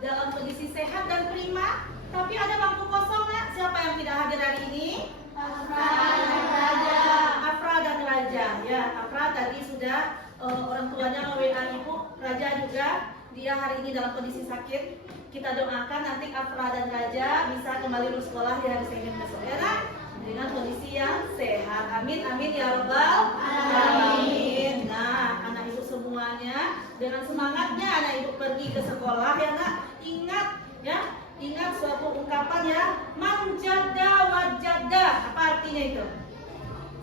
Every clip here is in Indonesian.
dalam kondisi sehat dan prima. Tapi ada bangku kosong nggak? Siapa yang tidak hadir hari ini? Afra dan Raja. Ya, Afra tadi sudah orang tuanya WA ibu. Raja juga dia hari ini dalam kondisi sakit. Kita doakan nanti Afra dan Raja bisa kembali bersekolah di hari Senin besok ya nak? Dengan kondisi yang sehat. Amin amin ya rabbal alamin. Nah, anak ibu semuanya dengan semangatnya anak ibu pergi ke sekolah ya nak. Ingat ya, ingat suatu ungkapan ya, man jadda wajadda. Apa artinya itu?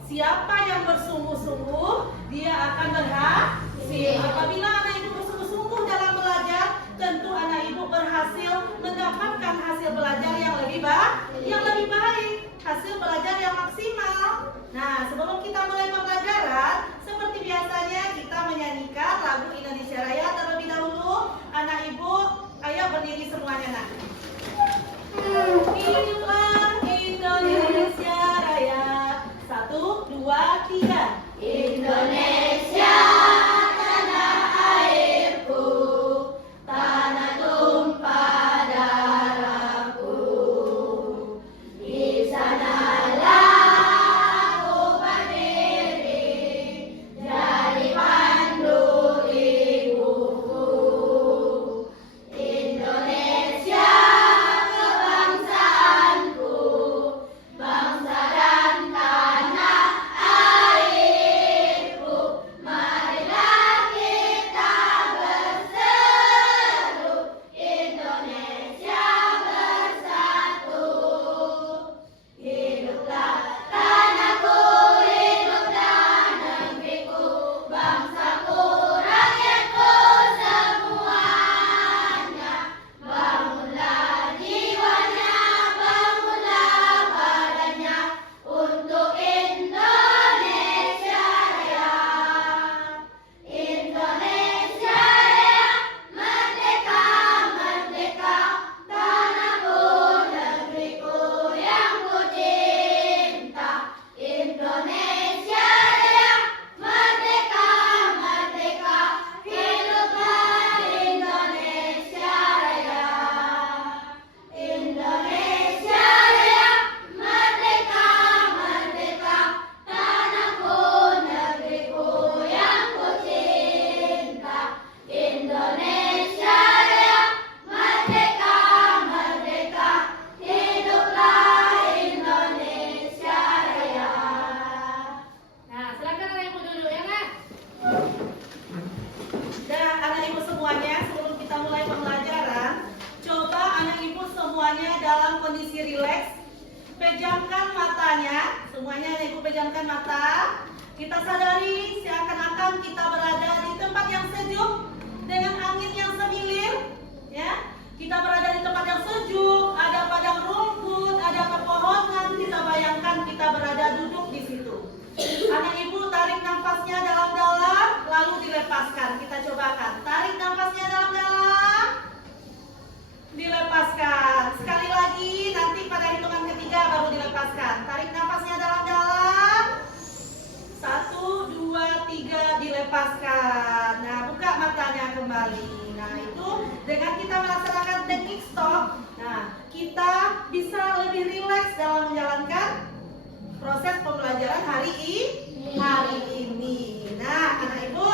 Siapa yang bersungguh-sungguh dia akan berhasil. Apabila anak ibu bersungguh-sungguh dalam belajar, tentu anak ibu berhasil mendapatkan hasil belajar yang lebih baik, hasil belajar yang maksimal. Nah, sebelum kita mulai pembelajaran, seperti biasanya kita menyanyikan lagu Indonesia Raya terlebih dahulu. Anak ibu, ayo berdiri semuanya nak. Hiduplah Indonesia Raya. 1, 2, 3. Indonesia, tanah airku, tanah tumpah darahku. Di sanalah aku berdiri, jadi pandu ibuku. Indonesia, kebangsaanku, bangsa dan tanah airku. Marilah kita berseru, Indonesia bersatu. Hiduplah tanahku, hiduplah negeriku, bangsaku, rakyatku semuanya. Bangunlah jiwanya, bangunlah badannya untuk Indonesia Raya. Indonesia Raya, merdeka, merdeka, tanahku, negeriku yang ku cinta. Indonesia Raya, merdeka, merdeka, hiduplah Indonesia Raya. Indonesia Raya, merdeka, merdeka, tanahku, negeriku yang ku cinta. Indonesia Raya, merdeka, merdeka, hiduplah Indonesia Raya. Nah, silakan anak ibu duduk ya nak. Dan anak ibu semuanya, sebelum kita mulai pembelajaran, coba anak ibu semuanya dalam kondisi rileks. Pejamkan matanya, semuanya anak ibu pejamkan mata. Kita sadari seakan-akan kita berada di tempat yang sejuk dengan angin yang semilir, ya. Kita berada di tempat yang sejuk, ada padang rumput, ada pepohonan. Kita bayangkan kita berada duduk di situ. Anak ibu tarik nafasnya dalam-dalam, lalu dilepaskan. Kita cobakan. Tarik nafasnya dalam-dalam, dilepaskan. Sekali lagi, nanti pada hitungan ketiga baru dilepaskan. Tarik nafasnya dalam-dalam. 1, 2, 3, dilepaskan. Nah, buka matanya kembali. Nah, itu dengan kita melaksanakan teknik stop, nah, kita bisa lebih rileks dalam menjalankan proses pembelajaran hari ini. Nah, anak ibu,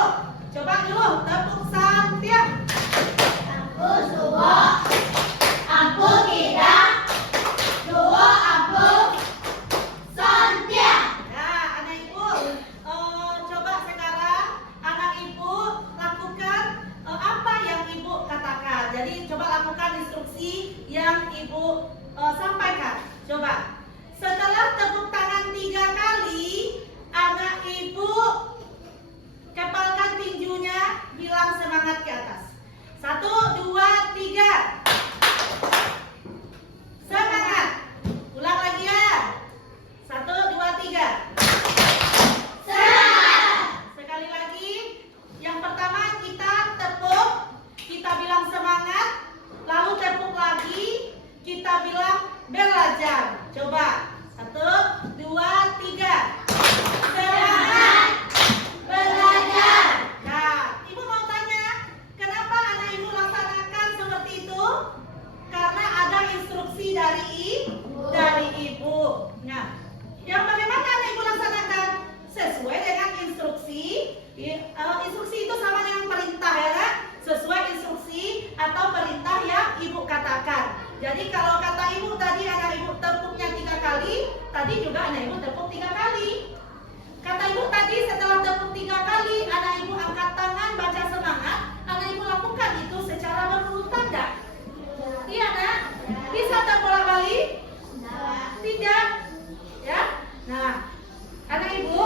coba dulu tepuk santiap. Aku suwo, aku tidak, suwo aku santia. Nah, anak ibu, coba sekarang anak ibu lakukan apa yang ibu katakan. Jadi coba lakukan instruksi yang ibu sampaikan. Coba. Setelah tepuk tangan 3 kali, anak ibu kepalkan tinjunya, bilang semangat ke atas. 1, 2, 3. Semangat. Ulang lagi ya. 1, 2, 3. Semangat. Sekali lagi. Yang pertama kita tepuk, kita bilang semangat. Lalu tepuk lagi, kita bilang belajar. Coba Instruksi itu sama dengan perintah ya nak? Sesuai instruksi atau perintah yang ibu katakan. Jadi kalau kata ibu tadi anak ibu tepuknya 3 kali, tadi juga anak ibu tepuk 3 kali. Kata ibu tadi setelah tepuk 3 kali, anak ibu angkat tangan baca semangat, anak ibu lakukan itu secara berurutan enggak? Iya nak? Bisa tak bolak-balik? Tidak. Ya. Nah, anak ibu,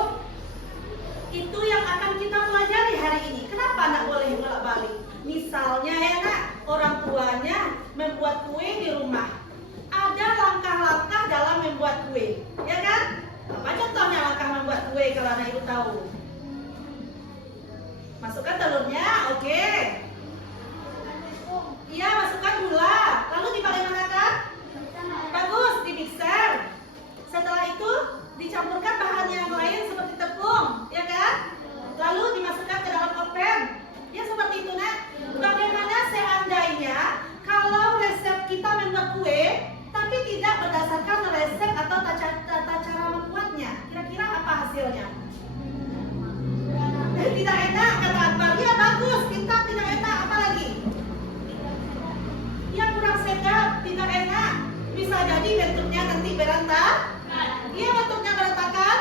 itu yang akan kita pelajari hari ini. Kenapa nak boleh bolak-balik? Misalnya ya nak, orang tuanya membuat kue di rumah. Ada langkah-langkah dalam membuat kue, ya kan? Apa contohnya langkah membuat kue kalau anak ibu tahu? Masukkan telurnya, oke. Iya, masukkan gula. Lalu dibagaimanakan? Bagus, di mixer. Setelah itu dicampurkan bahan yang lain seperti tepung, ya kan? Lalu dimasukkan ke dalam oven. Ya seperti itu nak. Bagaimana seandainya kalau resep kita membuat kue, tapi tidak berdasarkan resep atau tata cara membuatnya? Kira-kira apa hasilnya? Tidak enak kata Akbar. Ya bagus, kita tidak enak. Apa lagi? Ya kurang sedap, tidak enak. Bisa jadi bentuknya nanti berantakan. Iya bentuknya berantakan.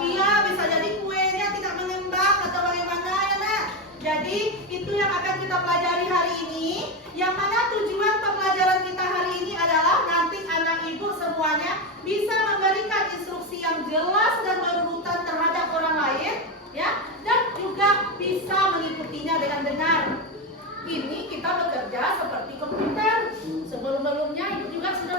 Iya bisa jadi kuenya tidak mengembang atau bagaimana ya nak. Jadi itu yang akan kita pelajari hari ini. Yang mana tujuan pembelajaran kita hari ini adalah nanti anak ibu semuanya bisa memberikan instruksi yang jelas dan berurutan terhadap orang lain, ya, dan juga bisa mengikutinya dengan benar. Ini kita bekerja seperti komputer. Sebelum-sebelumnya ibu juga sudah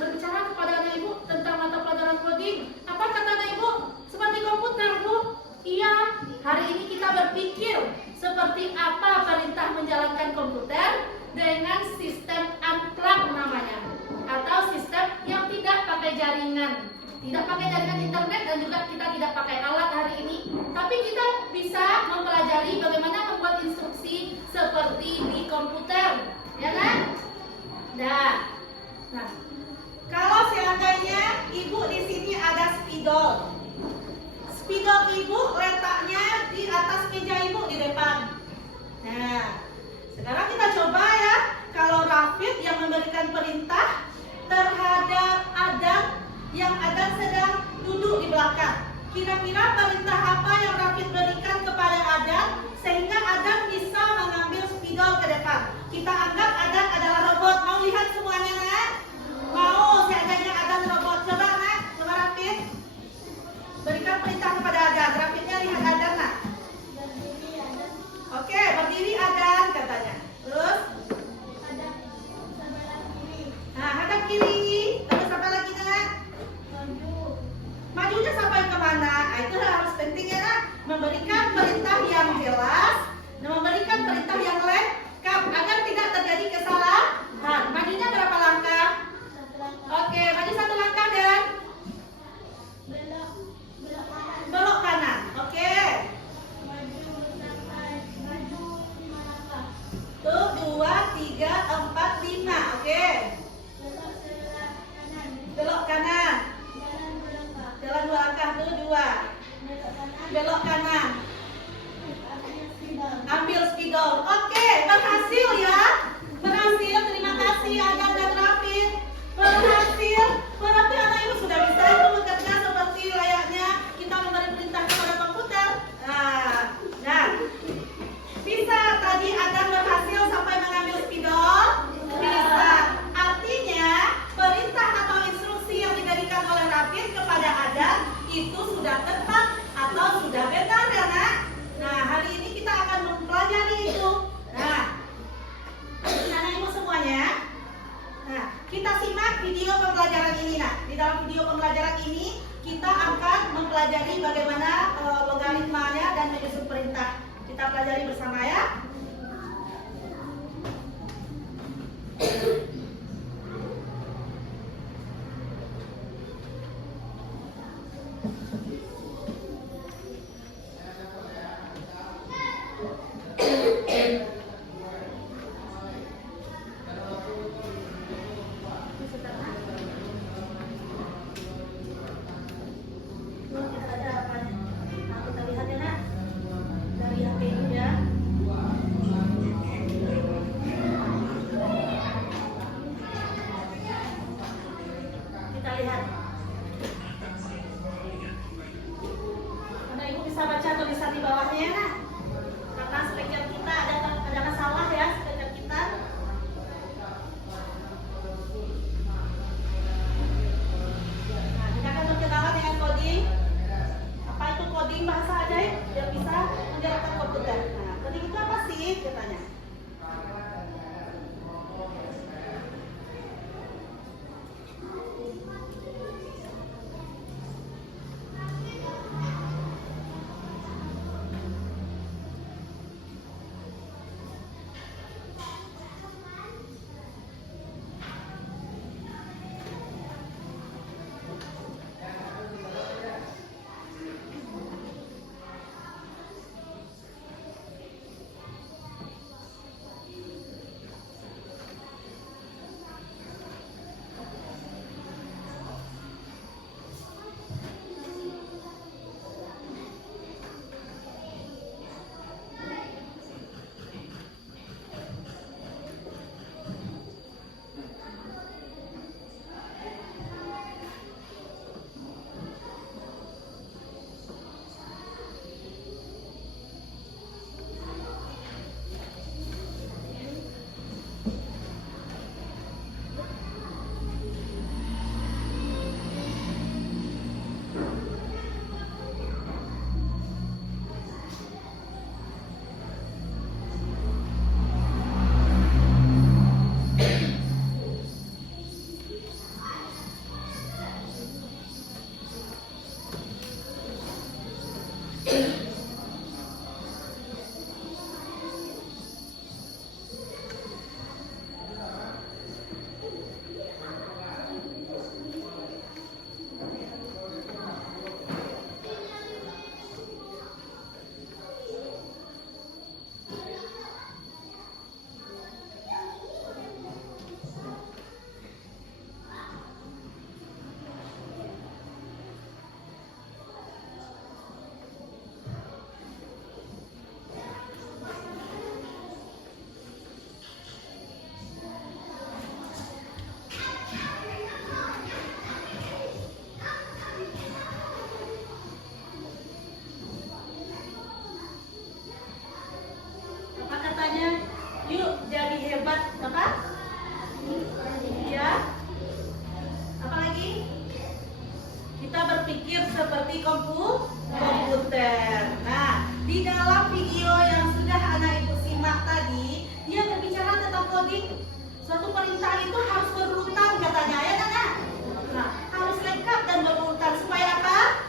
berbicara kepada anak ibu tentang mata pelajaran coding. Apa kata anak ibu? Seperti komputer, Bu. Iya, hari ini kita berpikir seperti apa perintah menjalankan komputer dengan sistem unplug namanya, atau sistem yang tidak pakai jaringan. Tidak pakai jaringan internet dan juga kita tidak pakai alat hari ini. Tapi kita bisa mempelajari bagaimana membuat instruksi seperti di komputer, ya kan? Nah, kalau seandainya ibu di sini ada spidol, spidol ibu letaknya di atas meja ibu di depan. Nah, sekarang kita coba ya, kalau Rafid yang memberikan perintah terhadap Adam yang Adam sedang duduk di belakang. Kira-kira perintah apa yang Rafid berikan kepada Adam sehingga Adam bisa mengambil spidol ke depan? Kita anggap Adam adalah robot. Mau lihat semuanya nak? Mau seandainya Adam robot? Coba nak, coba Rafid berikan perintah kepada Adam. Rafidnya lihat Adam nak. Oke, berdiri Adam katanya. Terus? Nah, hadap kiri. Terus apa lagi nak? Majunya sampai kemana? Nah, itu harus penting ya nak. Memberikan perintah yang jelas, memberikan perintah yang lengkap agar tidak terjadi kesalahan. Majunya berapa langkah? Oke, maju 1 langkah dan belok kanan. Oke. Tuh 2, 3, 4, 5. Oke. Belok kanan. Jalan 2 langkah tuh 2. Belok kanan. Ambil spidol. Oke, berhasil ya. Berhasil. Terima kasih Adam dan Rafid. Berhasil. Berarti anak ibu sudah bisa itu bekerja seperti layaknya kita memberi perintah kepada komputer. Nah, bisa tadi Adam berhasil sampai mengambil spidol. Bisa. Artinya perintah atau instruksi yang diberikan oleh Rafid kepada Adam itu sudah tepat atau sudah benar ya nak? Nah, hari ini kita akan mempelajari itu. Nah, anak ibu semuanya. Nah, kita simak video pembelajaran ini nak. Di dalam video pembelajaran ini kita akan mempelajari bagaimana logaritmanya dan menyusun perintah. Kita pelajari bersama ya. Kita lihat ya nak. bisa baca tulisan di bawahnya ya, nak. Karena speaker kita ada masalah ya, speaker kita. Nah, kita akan berkenalan dengan coding. Apa itu coding bahasa ajaib yang bisa menggerakkan komputer? Nah, coding itu apa sih katanya? Apa katanya? Yuk jadi hebat, apa? Ya. Apa lagi? Kita berpikir seperti komputer. Nah, di dalam video yang sudah anak ibu simak tadi, dia berbicara tentang coding. Suatu perintah itu harus berurutan katanya, ya kan? Nah, harus lengkap dan berurutan supaya apa?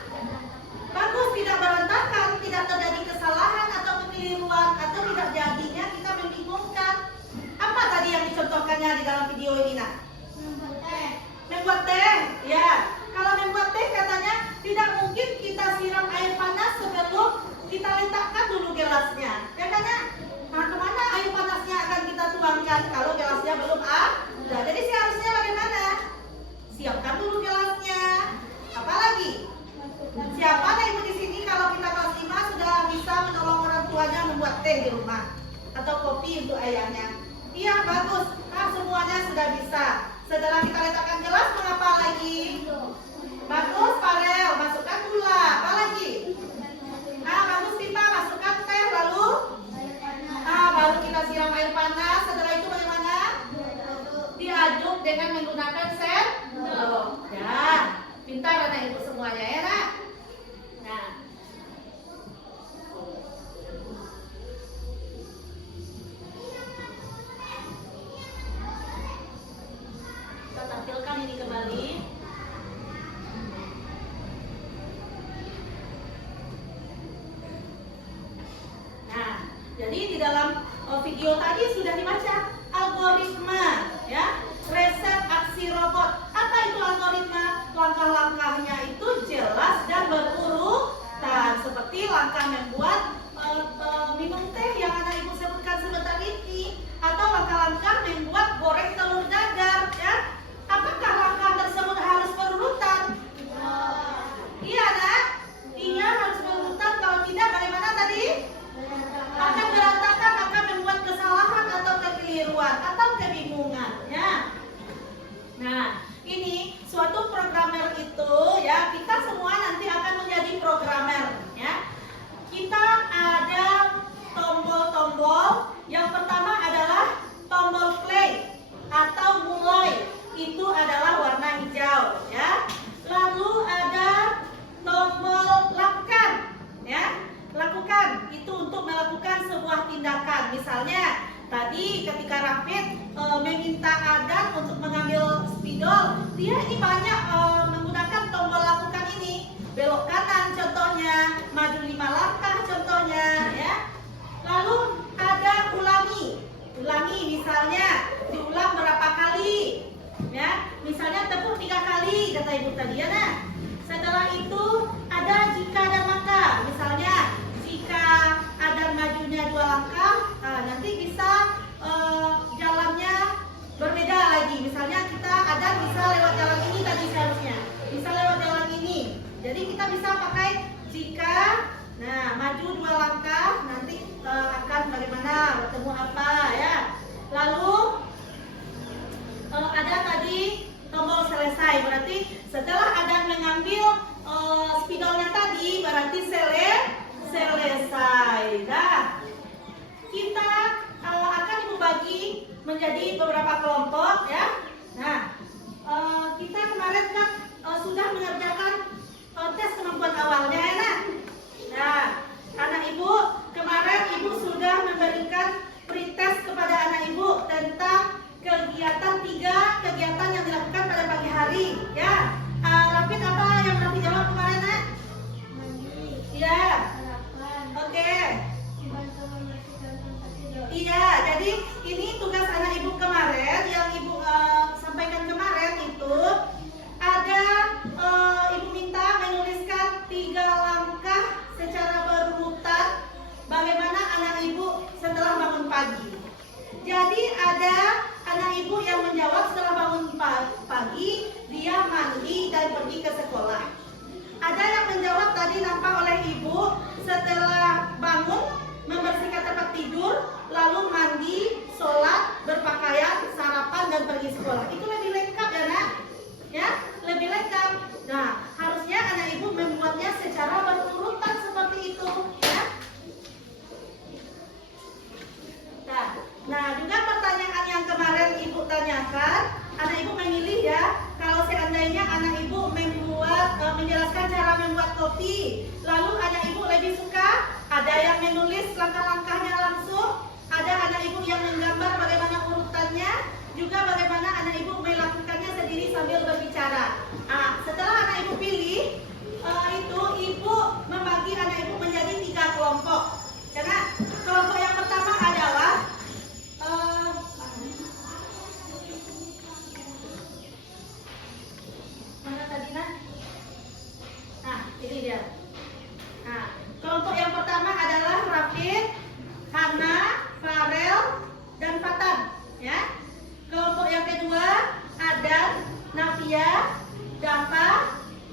Bagus, tidak berantakan, tidak terjadi kesalahan atau kekeliruan atau tidak jadinya kita membingungkan. Apa tadi yang dicontohkannya di dalam video ini, nak? Membuat teh, ya. Kalau membuat teh katanya tidak mungkin kita siram air panas sebelum kita letakkan dulu gelasnya, ya kan? Nah, kemana air panasnya akan kita tuangkan kalau gelasnya belum ada? Jadi seharusnya bagaimana? Siapkan dulu gelasnya. Apalagi? Siapa nih ibu di sini kalau kita kelas 5 sudah bisa menolong orang tuanya membuat teh di rumah atau kopi untuk ayahnya? Iya, bagus. Nah, semuanya sudah bisa. Setelah kita letakkan gelas, mengapa lagi? Bagus, Farel. Masukkan gula. Apa lagi? Nah, bagus, Pipa. Masukkan teh. Lalu? Nah, baru kita siram air panas. Setelah itu bagaimana? Diaduk dengan menggunakan sendok. Ya, pintar anak ibu semuanya ya, nak? Nah. Kita tampilkan ini kembali. Nah, jadi di dalam video tadi sudah dibaca algoritma, ya, resep aksi robot. Apa itu algoritma? Langkah-langkahnya itu jelas dan berurutan, seperti langkah membuat minum teh yang anak ibu sebutkan sebentar ini, atau langkah-langkah membuat goreng telur dadar, ya. Apakah langkah tersebut harus berurutan? Iya, nak? Iya, harus berurutan. Kalau tidak, bagaimana tadi? Akan berantakan, akan membuat kesalahan atau kekeliruan atau kebingungan, ya. Nah, ini suatu programmer itu, ya, kita semua nanti akan menjadi programmer, ya. itu untuk melakukan sebuah tindakan. Misalnya tadi ketika Rafid meminta Adan untuk mengambil spidol, dia ini banyak menggunakan tombol lakukan ini. Belok kanan contohnya, maju 5 langkah contohnya ya. Lalu ada ulangi misalnya diulang berapa kali ya. Misalnya tepuk 3 kali kata ibu tadi ya. Nah, setelah itu ada jika dan maka. Misalnya jika ada majunya 2 langkah, nanti bisa jalannya berbeda lagi. Misalnya kita ada bisa lewat jalan ini tadi seharusnya, bisa lewat jalan ini. Jadi kita bisa pakai jika. Nah, maju 2 langkah nanti akan bagaimana, bertemu apa ya. Lalu ada tadi tombol selesai, berarti setelah ada mengambil spidolnya tadi berarti selesai. Nah, kita akan ibu bagi menjadi beberapa kelompok ya. Nah, kita kemarin kan sudah mengerjakan tes kemampuan awalnya ya. Nah, anak ibu kemarin ibu sudah memberikan pretest kepada anak ibu tentang kegiatan 3 kegiatan yang dilakukan pada pagi hari ya. Rafid apa yang Rafid jawab kemarin nak? Iya. Oke. Iya, jadi ini tugas anak ibu kemarin yang ibu sampaikan kemarin itu ada ibu minta menuliskan 3 langkah secara berurutan bagaimana anak ibu setelah bangun pagi. Jadi ada anak ibu yang menjawab setelah bangun pagi dia mandi dan pergi ke sekolah. Ada yang menjawab tadi nampak oleh ibu setelah bangun membersihkan tempat tidur, lalu mandi, sholat, berpakaian, sarapan dan pergi sekolah. Itu lebih lengkap ya nak? Ya, lebih lengkap. Nah, harusnya anak ibu membuatnya secara berurutan seperti itu ya. Nah, juga pertanyaan yang kemarin ibu tanyakan, anak ibu memilih ya. Kalau seandainya anak ibu menjelaskan cara membuat kopi, lalu anak ibu lebih suka ada yang menulis langkah-langkahnya langsung, ada anak ibu yang menggambar bagaimana urutannya, juga bagaimana anak ibu melakukannya sendiri sambil berbicara. Setelah anak ibu pilih, itu ibu membagi anak ibu menjadi 3 kelompok. Karena kelompok yang pertama adalah mana tadi nak? Nah, ini dia. Nah, kelompok yang pertama adalah Rafid, Hana, Farel, dan Fatan, ya. Kelompok yang kedua Adan, Nafia, Dafa,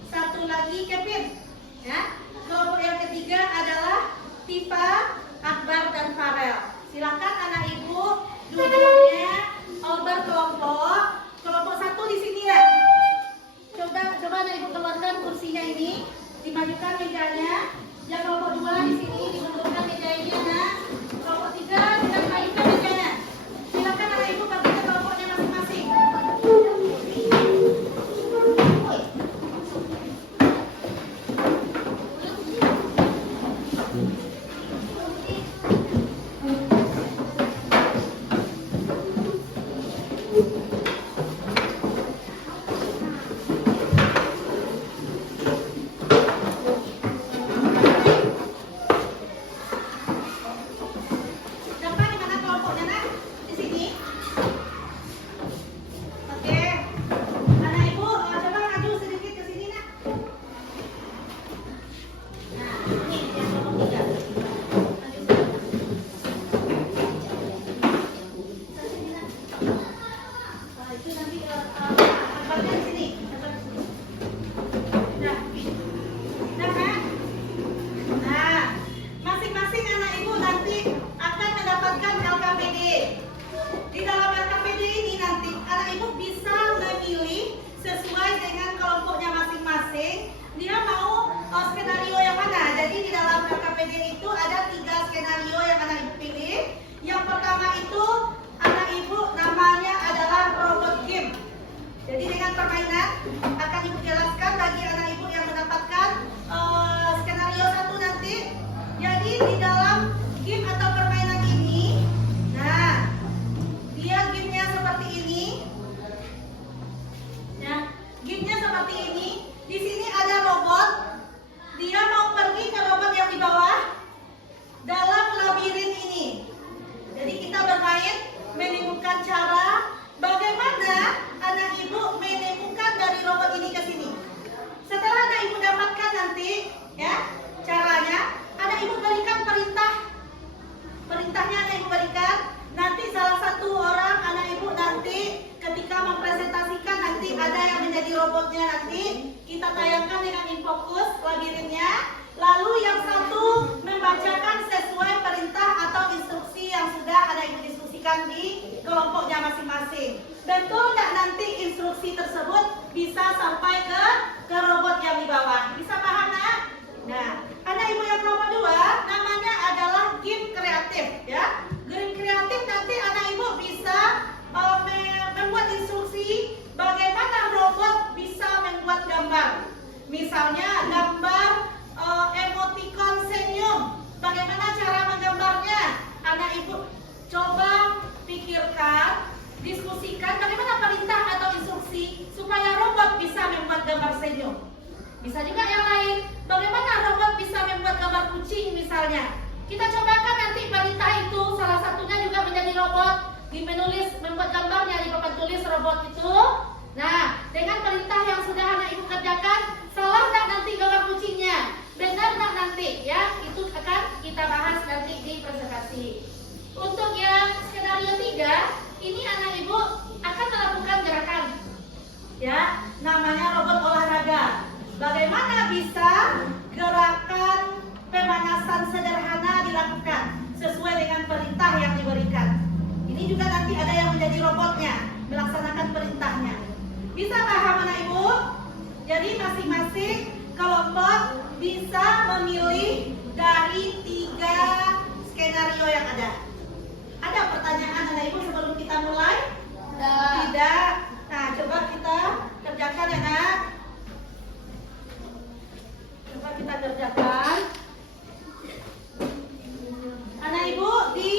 satu lagi Kevin, ya. Kelompok yang ketiga adalah Tifa, Akbar, dan Farel. Silakan anak ibu duduknya berkelompok. Kelompok 1 di sini ya. Coba anak ibu keluarkan kursinya ini, dimajukan mejanya. Yang kelompok 2 di sini didudukkan mejanya. Nah, kelompok 3 kita majukan mejanya. Silakan anak ibu bagi ke kelompoknya masing-masing. Permainan akan ibu jelaskan bagi anak ibu yang mendapatkan skenario 1 nanti. Jadi di dalam Betul nggak nanti instruksi tersebut bisa sampai ke robot yang di bawah? Bisa paham nak? Nah, anak ibu yang nomor 2 namanya adalah game kreatif ya. Game kreatif nanti anak ibu bisa membuat instruksi bagaimana robot bisa membuat gambar. Misalnya gambar emoticon senyum. Bagaimana cara menggambarnya? Anak ibu coba pikirkan, diskusikan bagaimana perintah atau instruksi supaya robot bisa membuat gambar senyum. Bisa juga yang lain, bagaimana robot bisa membuat gambar kucing misalnya. Kita cobakan nanti perintah itu, salah satunya juga menjadi robot, menulis, membuat gambarnya di papan tulis robot itu. Nah, dengan perintah yang sudah anak ibu kerjakan, salah nggak nanti gambar kucingnya? Benar nggak nanti? Ya, itu akan kita bahas nanti di presentasi. Untuk yang skenario 3, ini anak ibu akan melakukan gerakan. Ya, namanya robot olahraga. Bagaimana bisa gerakan pemanasan sederhana dilakukan sesuai dengan perintah yang diberikan. Ini juga nanti ada yang menjadi robotnya, melaksanakan perintahnya. Bisa paham anak ibu? Jadi masing-masing kelompok bisa memilih dari 3 skenario yang ada. Ada pertanyaan anak ibu sebelum kita mulai? Tidak. Nah, coba kita kerjakan ya nak. Coba kita kerjakan. Anak ibu di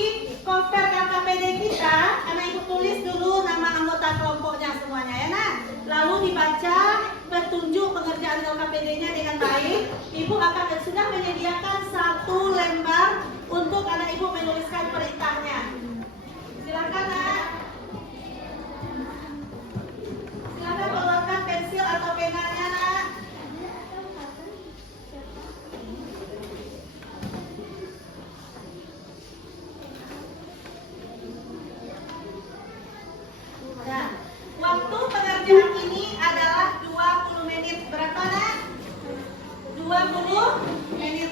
cover KKPD kita, anak ibu tulis dulu nama anggota kelompoknya semuanya ya nak. Lalu dibaca petunjuk pengerjaan KKPD-nya dengan baik. Ibu akan sudah menyediakan 1 lembar untuk anak ibu menuliskan perintahnya. Silakan nak. Silakan keluarkan pensil atau penanya nak. Nah, waktu pengerjaan ini adalah 20 menit. Berapa nak? 20 menit.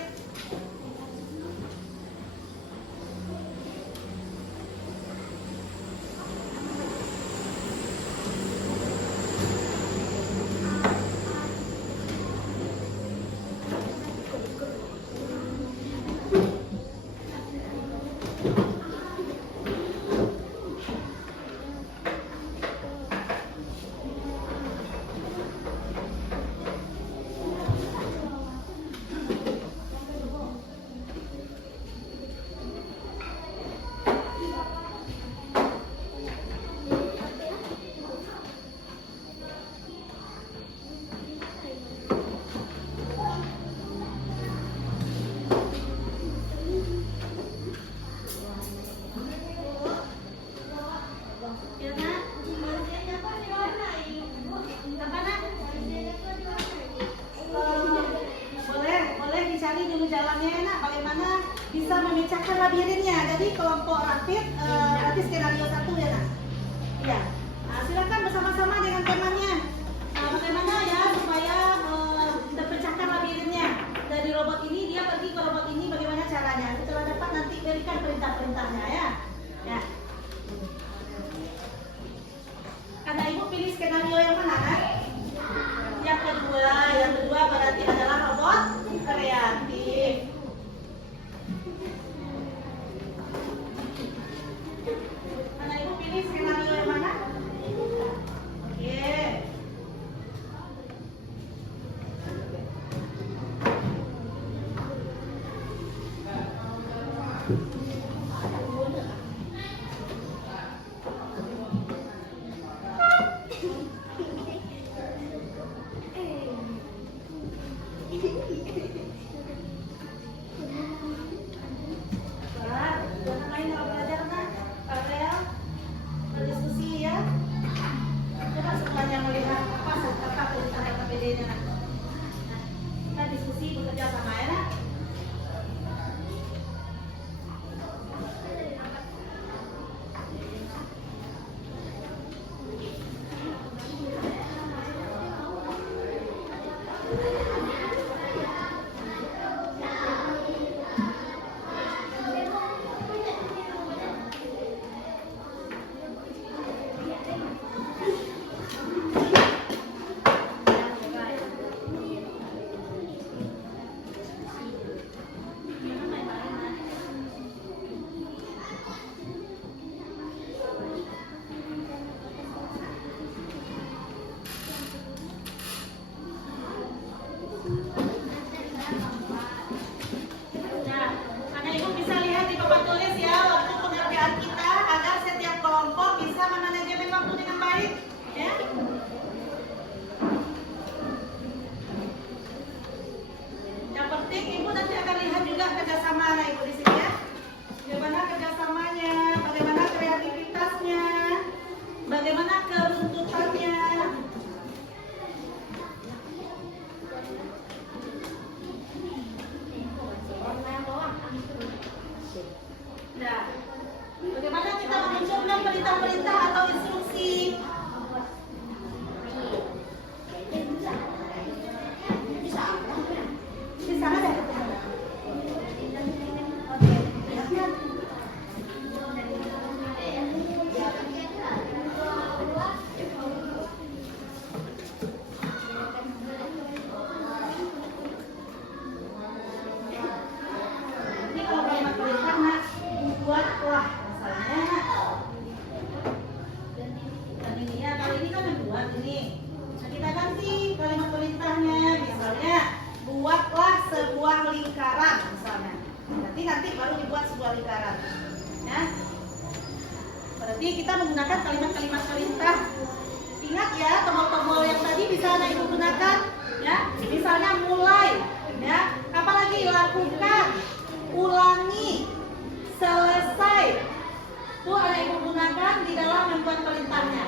Ya nak? Apa nak? Boleh dicari dulu jalannya ya nak. Bagaimana bisa memecahkan labirinnya. Jadi kelompok rapid nanti skenario 1 ya nak. Iya. Nah, silakan bersama-sama dengan temannya. Nah, bagaimana ya supaya terpecahkan labirinnya. Dari robot ini dia pergi ke robot ini, bagaimana caranya? Setelah dapat nanti berikan perintah-perintahnya ya. Ya. Anak ibu pilih skenario yang mana kan? Yang kedua berarti adalah robot kreatif. Anak ibu pilih skenario yang mana? Oke. Jangan main kalau belajar nak. Farel, berdiskusi ya. Coba semuanya melihat apa perintah KPD-nya nak. Nah, kita diskusi bekerja sama ya nak. Buatlah misalnya. Dan ini ya, kalau ini kan membuat ini. Nah, kita ganti kalimat perintahnya, misalnya buatlah sebuah lingkaran misalnya. Nanti baru dibuat sebuah lingkaran. Ya. Berarti kita menggunakan kalimat-kalimat perintah. Ingat ya, tombol-tombol yang tadi bisa Anak Ibu gunakan, ya. Misalnya mulai, ya. Apalagi lakukan, ulangi, selesai. Itu Anak Ibu gunakan di dalam membuat perintahnya.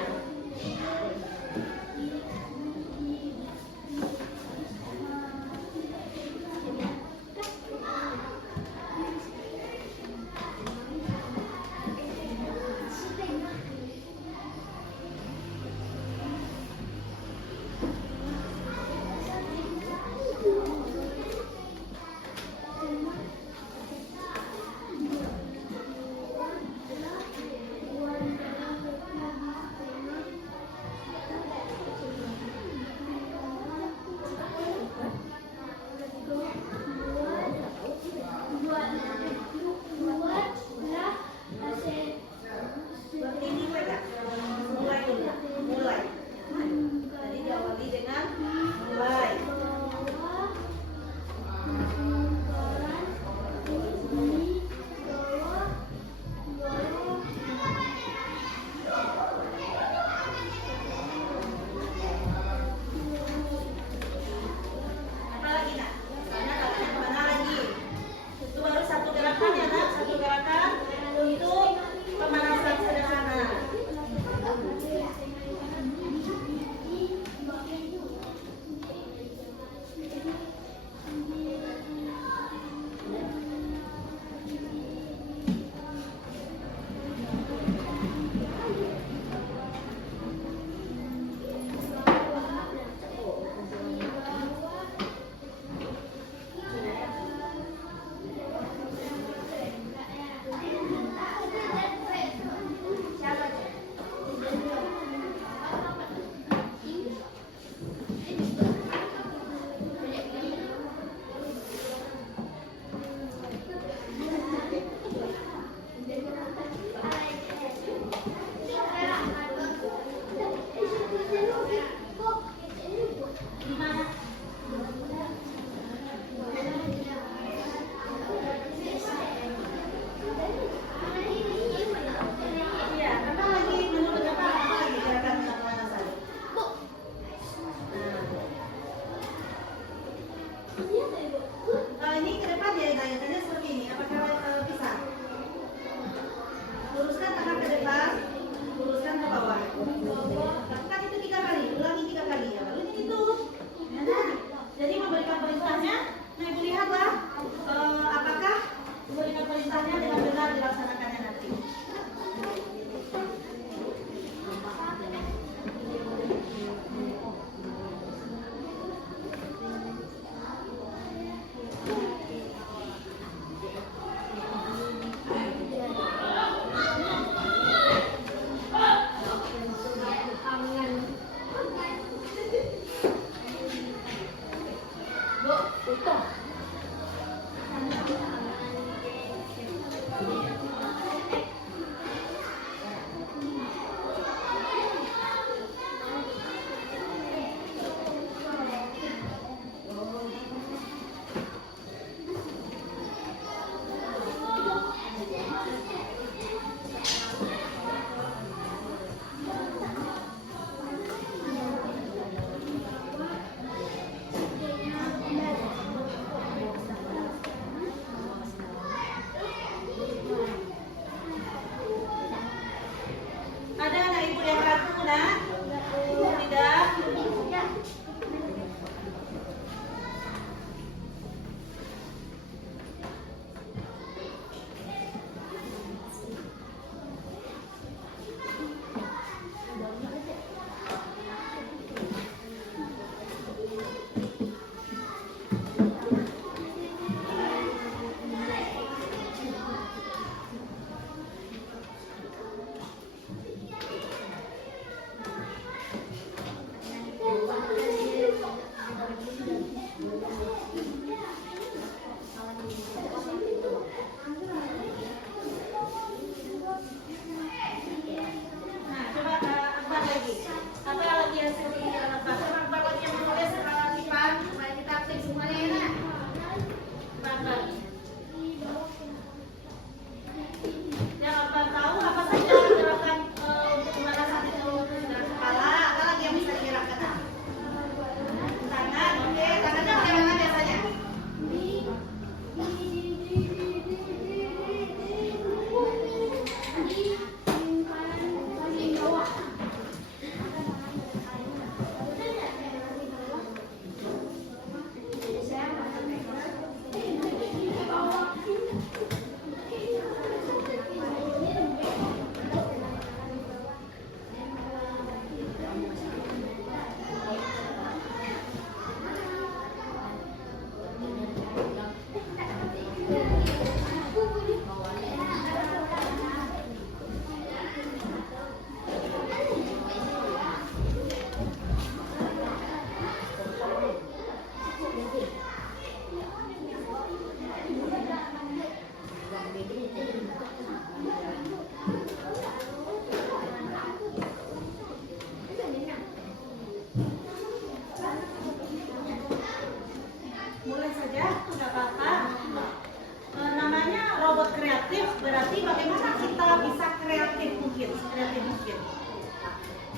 kreatif berarti bagaimana kita bisa kreatif mungkin, kreatif mungkin.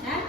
Nah,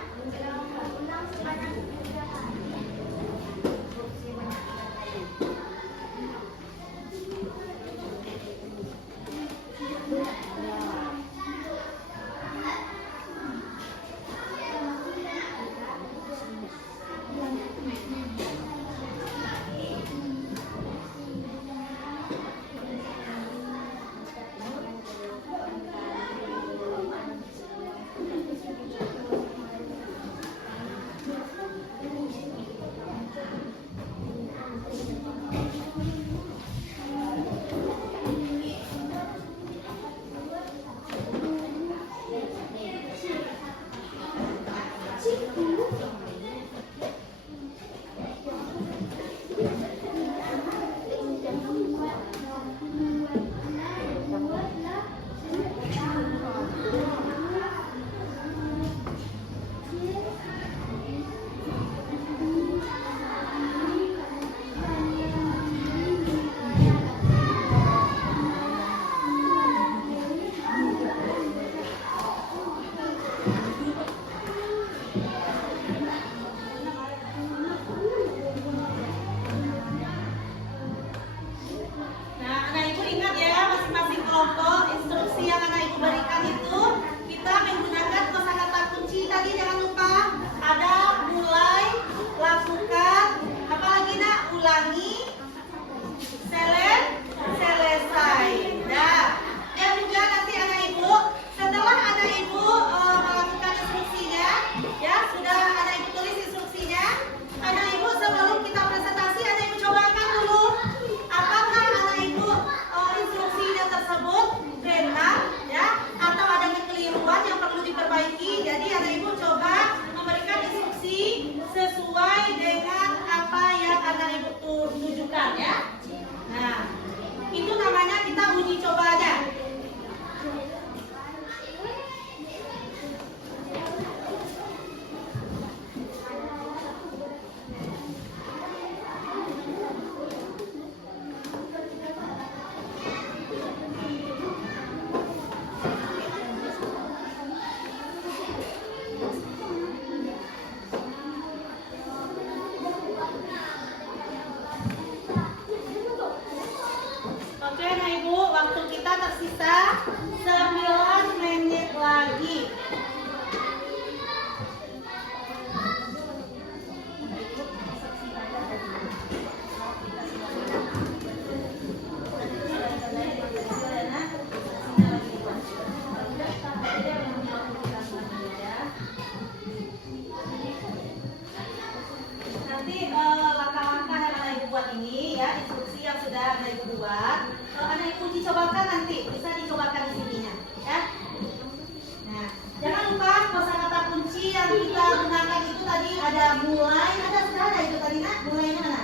tersisa 9 menit lagi. Nanti langkah-langkah yang anak ibu buat ini ya, instruksi yang sudah anak ibu buat, anak ibu dicobakan nanti, bisa dicobakan di sininya ya. Nah, jangan lupa kosakata kunci yang kita gunakan itu tadi ada mulai, sudah ada itu tadi nak, mulai mana?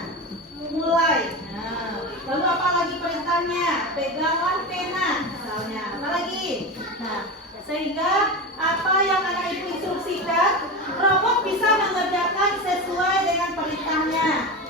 Mulai. Nah, lalu apa lagi perintahnya? Peganglah pena, misalnya. Apa lagi? Nah, sehingga apa yang anak ibu instruksikan, robot bisa mengerjakan sesuai dengan perintahnya.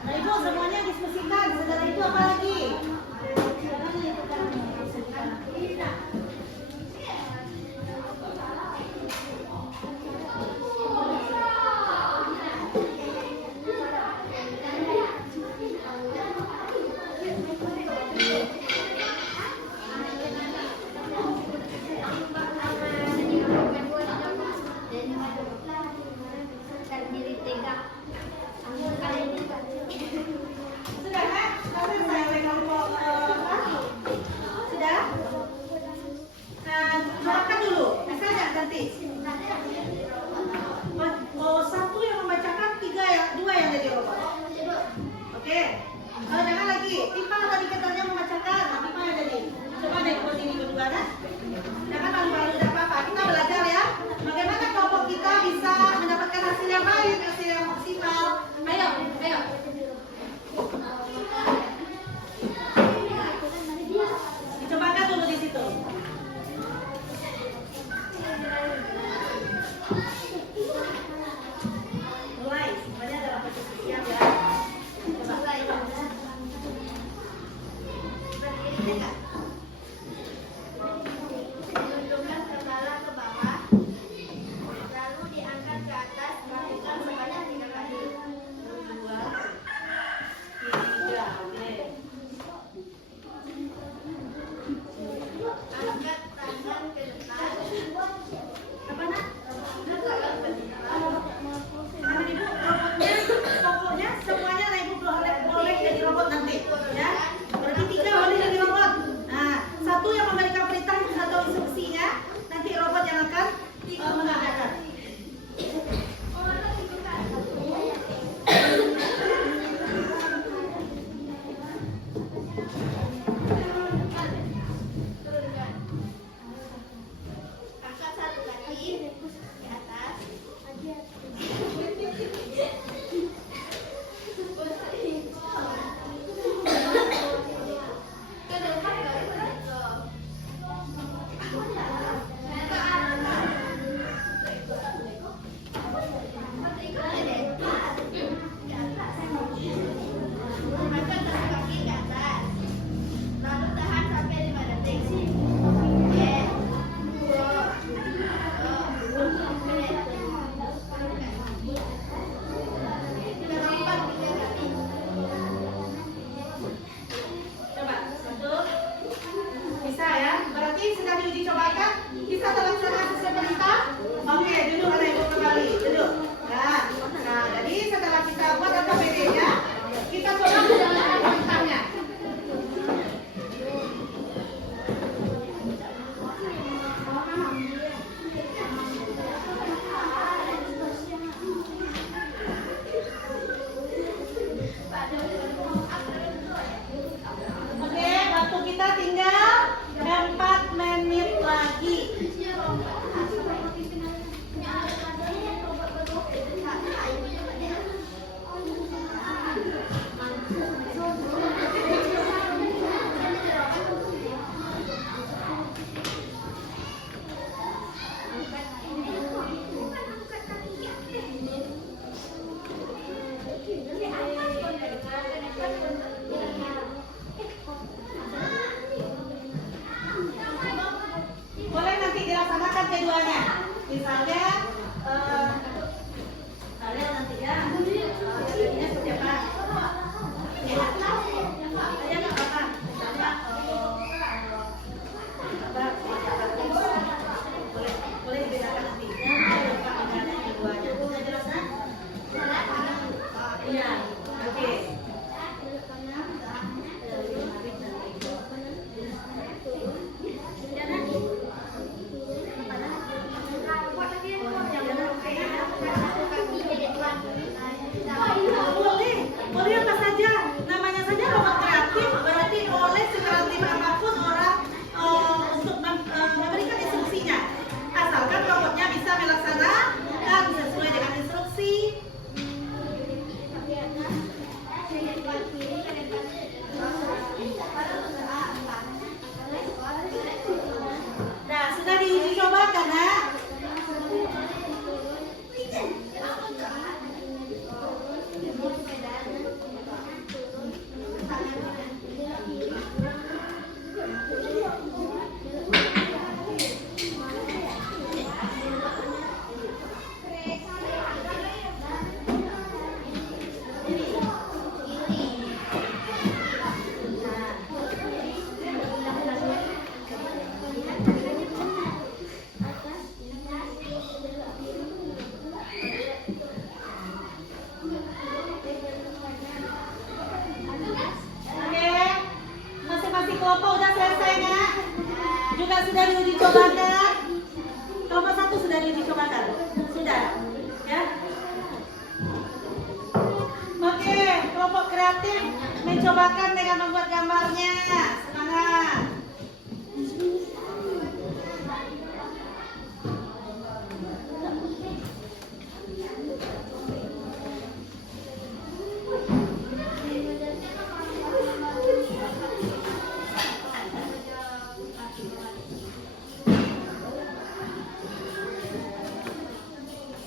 Nah ibu semuanya diskusikan. Setelah itu apa lagi? Oke. Jangan lagi. Tipa tadi katanya memecahkan. Tipa yang jadi. Coba deh ikut ini berdua kan. Jangan malu-malu, tidak apa-apa. Kita belajar ya. Bagaimana kelompok kita bisa mendapatkan hasil yang baik, hasil yang maksimal. Ayo, ayo. Dicobakan dulu di situ. Mulai. Semuanya dalam posisi siap ya. Menundukkan kepala ke bawah, lalu diangkat ke atas, lakukan sebanyak 3 kali. 2, 3, oke. Angkat tangan ke depan. Apa nak? Angkat tangan ke depan. Nah, ibu robotnya, pokoknya semuanya nah ibu boleh jadi robot nanti, ya. Berarti 3 boleh jadi robot. Nah, 1 yang memberikan perintah atau instruksinya, nanti robot yang akan mengerjakan. Turunkan. Angkat 1 kaki ke atas. Ke depan baru ke angkat 1 kaki ke atas. Lalu tahan sampai 5 detik. Oke. 2, 3 kali. Coba, 1. Bisa ya? Berarti sedang diuji cobakan. Bisa terlaksana sesuai perintah? Oke, duduk anak ibu kembali. Duduk. Nah, jadi setelah kita buat apa bedanya? Kita coba menjalankan perintahnya. Oke, waktu kita tinggal 4 menit lagi. Boleh nanti dilaksanakan keduanya. Misalnya, kalian nanti ya, jadinya seperti apa? Ya, saya nggak apa-apa. Misalnya, boleh dibedakan nanti. Lupa bedanya keduanya. Bisa jelaskan? Iya, oke. Boleh apa saja, namanya saja robot kreatif, berarti boleh sekreatif apapun orang untuk memberikan instruksinya, asalkan robotnya bisa melaksanakan sesuai dengan instruksi. kreatif mencobakan dengan membuat gambarnya. Semangat.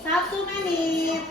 Satu menit.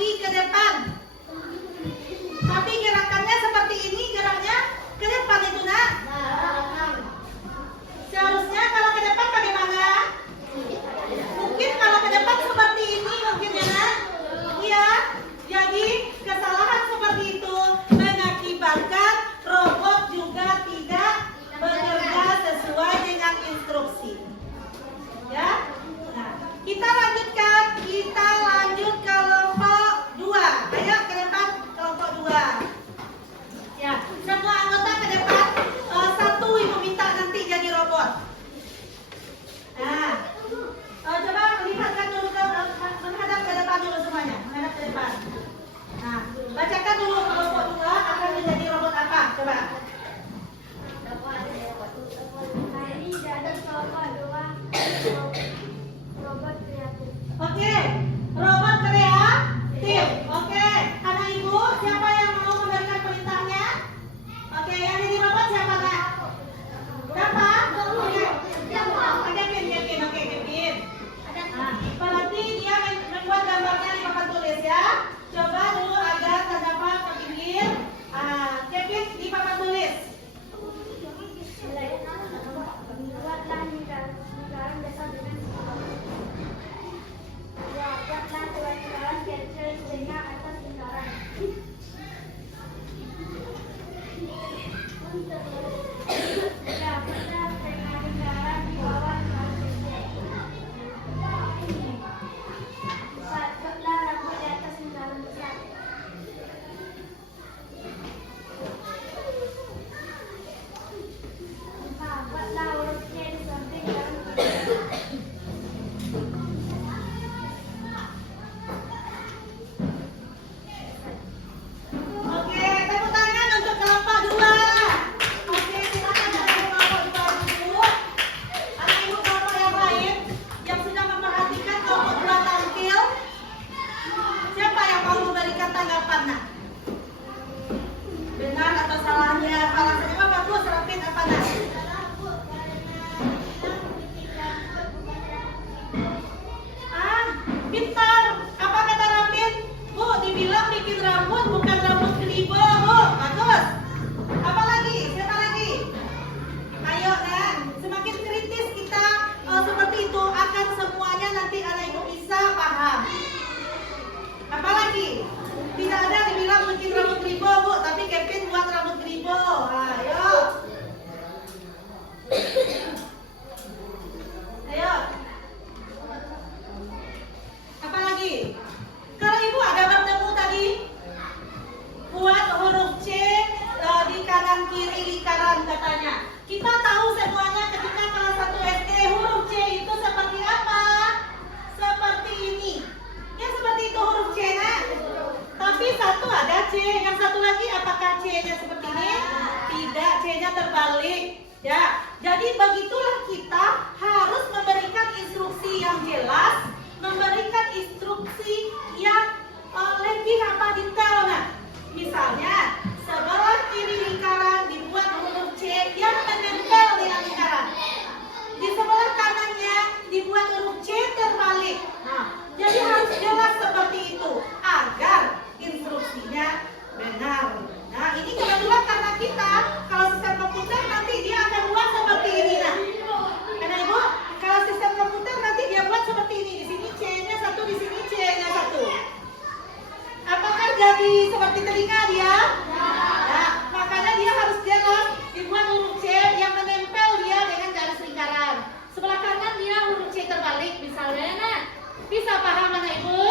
lagi ke depan. Tapi gerakannya seperti ini, geraknya ke depan itu nak. Seharusnya kalau ke depan bagaimana? Mungkin kalau ke depan seperti ini mungkin ya nak. Iya. Jadi kesalahan seperti itu mengakibatkan robot juga tidak bekerja sesuai dengan instruksi. Ya. Nah, kita lanjut ke kelompok 2. Ayo ke depan kelompok 2. Ya, semua anggota ke depan. Satu ibu minta nanti jadi robot. Nah, coba lihatkan dulu menghadap ke depan dulu semuanya, menghadap ke depan. Nah, bacakan dulu kelompok 2 akan menjadi robot apa? Coba. Oke, robot kreatif. Oke, anak ibu, siapa yang mau memberikan perintahnya? Oke, yang jadi robot siapa nak? Siapa? Oke, ada Kevin. Oke, Kevin. Nah, berarti dia membuat gambarnya di papan tulis ya. Coba dulu agar terdapat ke pinggir. Kevin di papan tulis. Buatlah lingkaran dasar dengan buatlah lingkaran kecil sehingga atas lingkaran. Dapatlah tengah lingkaran di bawah lingkaran kecil. Buatlah rambut di atas lingkaran besar. Buatlah huruf C di samping lingkaran kecil. Oke, tepuk tangan untuk kelompok 2. Oke, silakan dari kelompok 2 dulu. Anak ibu kelompok yang lain yang sudah memperhatikan kelompok 2 tampil. Siapa yang mau memberikan tanggapan nak? Benar atau salahnya? Alasannya apa bagus, rapid apa nak? Pintar. Apa kata Rapid? Bu, dibilang bikin rambut bukan rambut keribo, Bu. Bagus. Apa lagi? Siapa lagi? Ayo, nah. Semakin kritis kita seperti itu akan semuanya nanti anak ibu bisa paham. Apa lagi? Tidak ada dibilang bikin rambut keribo, Bu, tapi Kevin buat rambut keribo. Ayo. Ayo. Apa lagi? Kalau ibu ada bertemu tadi buat huruf C di kanan kiri lingkaran katanya. Kita tahu semuanya ketika kelas 1 SD huruf C itu seperti apa? Seperti ini. Ya seperti itu huruf C nak. Tapi satu ada C, yang satu lagi apakah C-nya seperti ini? Tidak, C-nya terbalik. Ya, jadi begitulah kita harus memberikan instruksi yang jelas, memberikan instruksi yang lebih detail nah. Misalnya sebelah kiri lingkaran dibuat huruf C yang menempel dengan lingkaran. Di sebelah kanannya dibuat huruf C terbalik. Nah, jadi harus jelas seperti itu agar instruksinya benar. Nah, ini kebetulan karena kita kalau sistem komputer nanti dia akan buat seperti ini nah. Karena ibu, kalau sistem komputer nanti dia buat seperti ini. Di sini C-nya satu, di sini C-nya satu. Apakah jadi seperti telinga dia? Nah, makanya dia harus jelas dibuat huruf C yang menempel dia dengan garis lingkaran. Sebelah kanan dia huruf C terbalik misalnya. Nah, bisa paham anak ibu?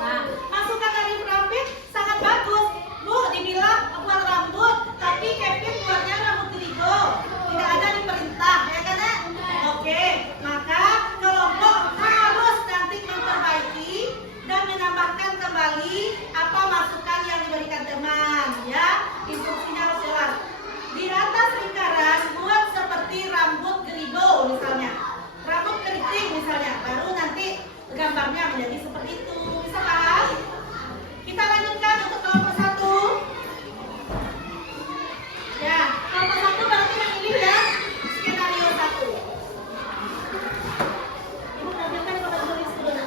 Nah, masukan dari Rapid sangat bagus. Bu, dibilang buat rambut, tapi Kevin buatnya rambut kerigo. Tidak ada di perintah, ya kan? Oke, maka kelompok harus nanti memperbaiki dan menambahkan kembali apa masukan yang diberikan teman, ya. Instruksinya harus jelas. Di atas lingkaran buat seperti rambut kerigo misalnya, rambut keriting misalnya, baru nanti gambarnya menjadi seperti itu. Bisa paham? Kita lanjutkan untuk kelompok 1. Ya, kelompok 1 berarti yang ini ya, skenario 1. Ibu tampilkan kepada tulis dulu.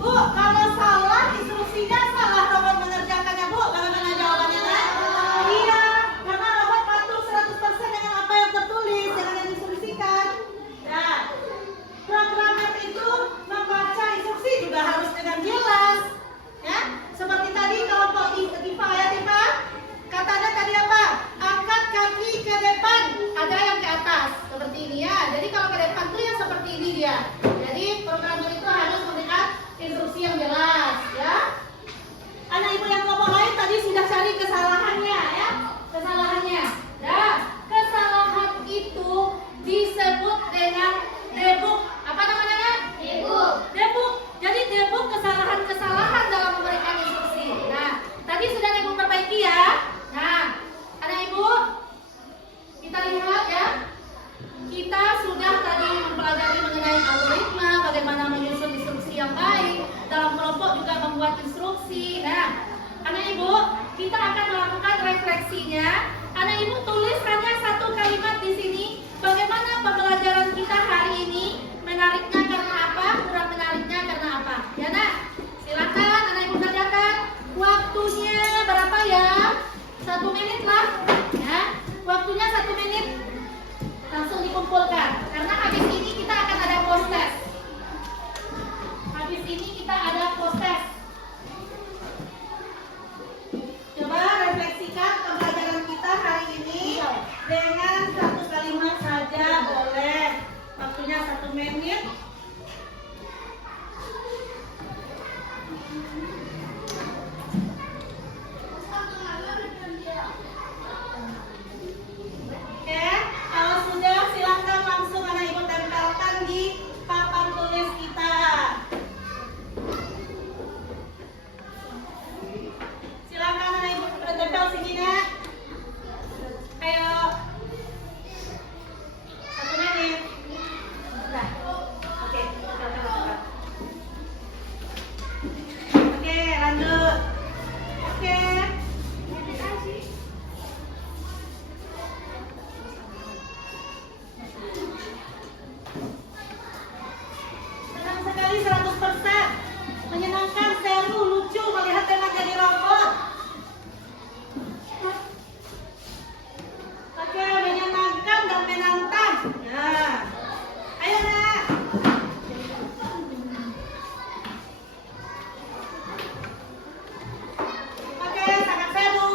Bu, kalau salah instruksinya salah robot mengerjakannya Bu, bagaimana jawabannya Nak? Iya, karena robot patuh 100% dengan apa yang tertulis, dengan yang diinstruksikan. Nah, programmer itu membaca instruksi juga harus dengan jelas. Ya, seperti tadi kelompok IPA ya Tifa, katanya tadi apa? Angkat kaki ke depan, ada yang ke atas, seperti ini ya. Jadi kalau ke depan tuh yang seperti ini dia. Jadi programmer itu harus memberikan instruksi yang jelas, ya. Anak ibu yang kelompok lain tadi sudah cari kesalahannya, ya, kesalahannya. Nah, kesalahan itu disebut dengan debug. Apa namanya? Nak? Debug. Debug. Jadi debug kesalahan-kesalahan dalam memberikan instruksi. Nah, tadi sudah ibu perbaiki ya. Nah, anak ibu, kita lihat ya. Kita sudah tadi mempelajari mengenai algoritma, bagaimana menyusun instruksi yang baik. Dalam kelompok juga membuat instruksi. Nah, anak ibu, kita akan melakukan refleksinya. Anak ibu tulis hanya satu kalimat di sini. Bagaimana pembelajaran kita hari ini? Menariknya karena apa? Kurang menariknya karena apa? Ya Nak, silakan anak ibu kerjakan. Waktunya berapa ya? 1 menit lah. Ya, waktunya 1 menit. Langsung dikumpulkan. Karena habis ini kita akan ada post test. Habis ini kita ada post test. Coba refleksikan pembelajaran kita hari ini dengan 1 kalimat saja boleh. Waktunya 1 menit. Oke, kalau sudah silakan langsung anak ibu tempelkan di papan tulis kita. Silakan anak ibu tempel sini Nak. Ayo. 1 menit. Nah, oke, tempelkan. Oke, lanjut. Oke. Senang sekali 100%. Menyenangkan, seru, lucu melihat tema jadi robot. Oke, menyenangkan dan menantang. Nah, ayo Nak. Oke, sangat seru.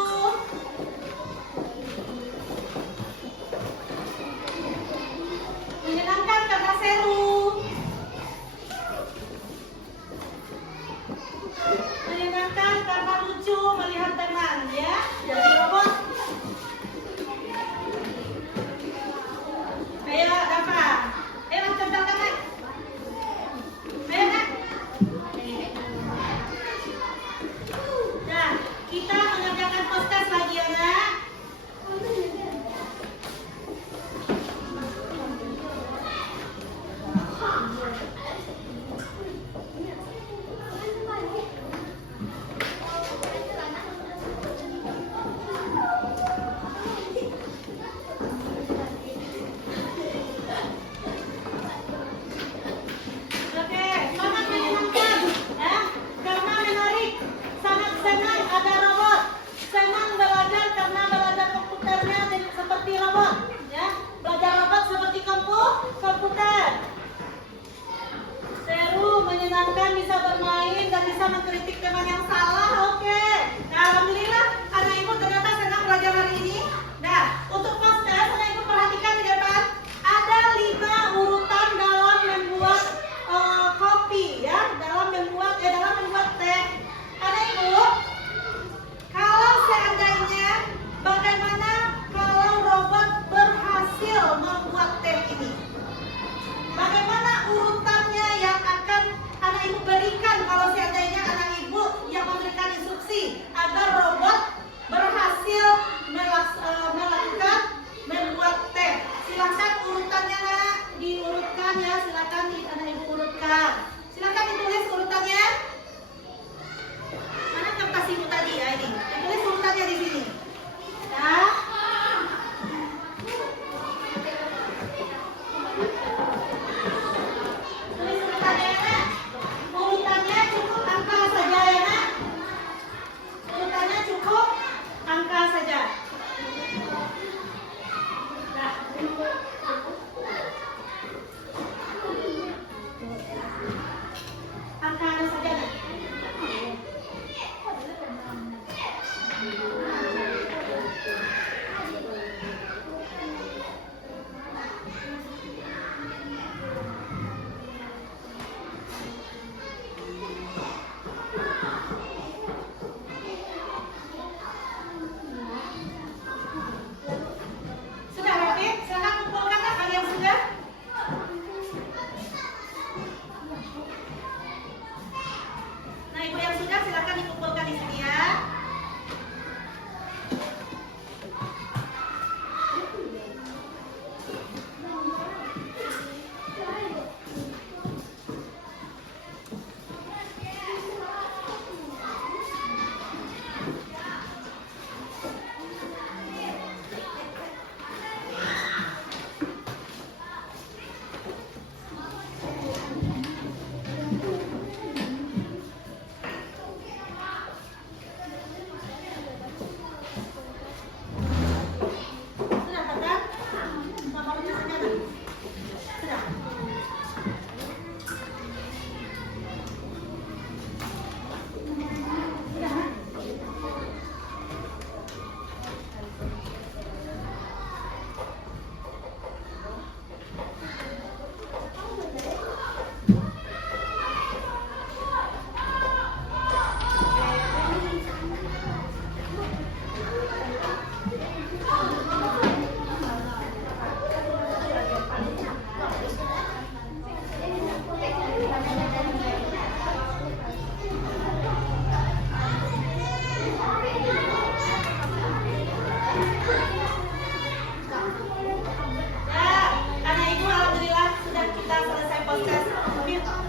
Menyenangkan karena seru. Menyenangkan karena lucu melihat teman ya jadi robot. Ayo Dafa, ayo tempelkan Nak. Ayo Nak. Nah, kita mengerjakan post test lagi ya Nak. Oke, sangat menyenangkan ya, karena menarik, sangat senang ada robot, senang belajar karena belajar komputernya seperti robot, ya, belajar robot seperti komputer. Seru, menyenangkan, bisa bermain dan bisa mengkritik teman yang salah. Oke, nah, alhamdulillah anak ibu ternyata senang belajar hari ini. Nah, untuk post test anak ibu perhatikan di depan ada 5 urutan dalam membuat kopi ya, dalam membuat teh. Anak ibu, kalau seandainya bagaimana kalau robot berhasil membuat teh ini? Bagaimana urutannya yang akan anak ibu berikan kalau seandainya anak ibu yang memberikan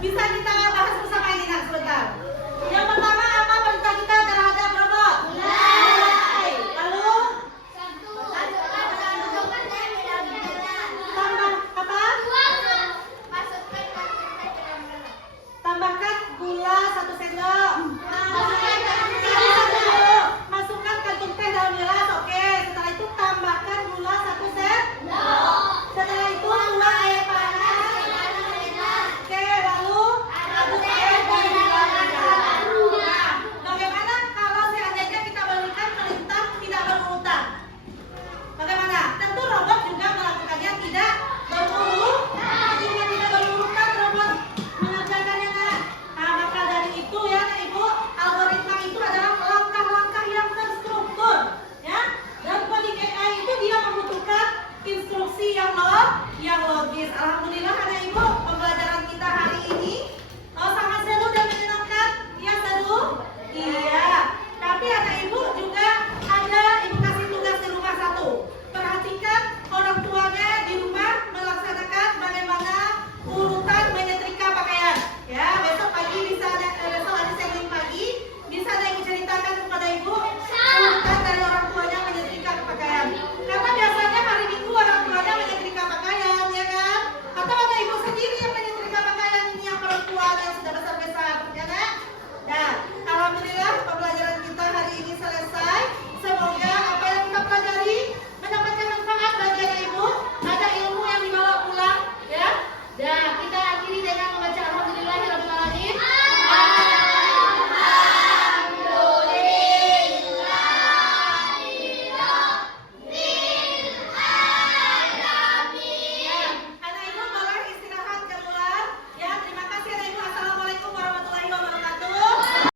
Bisa kita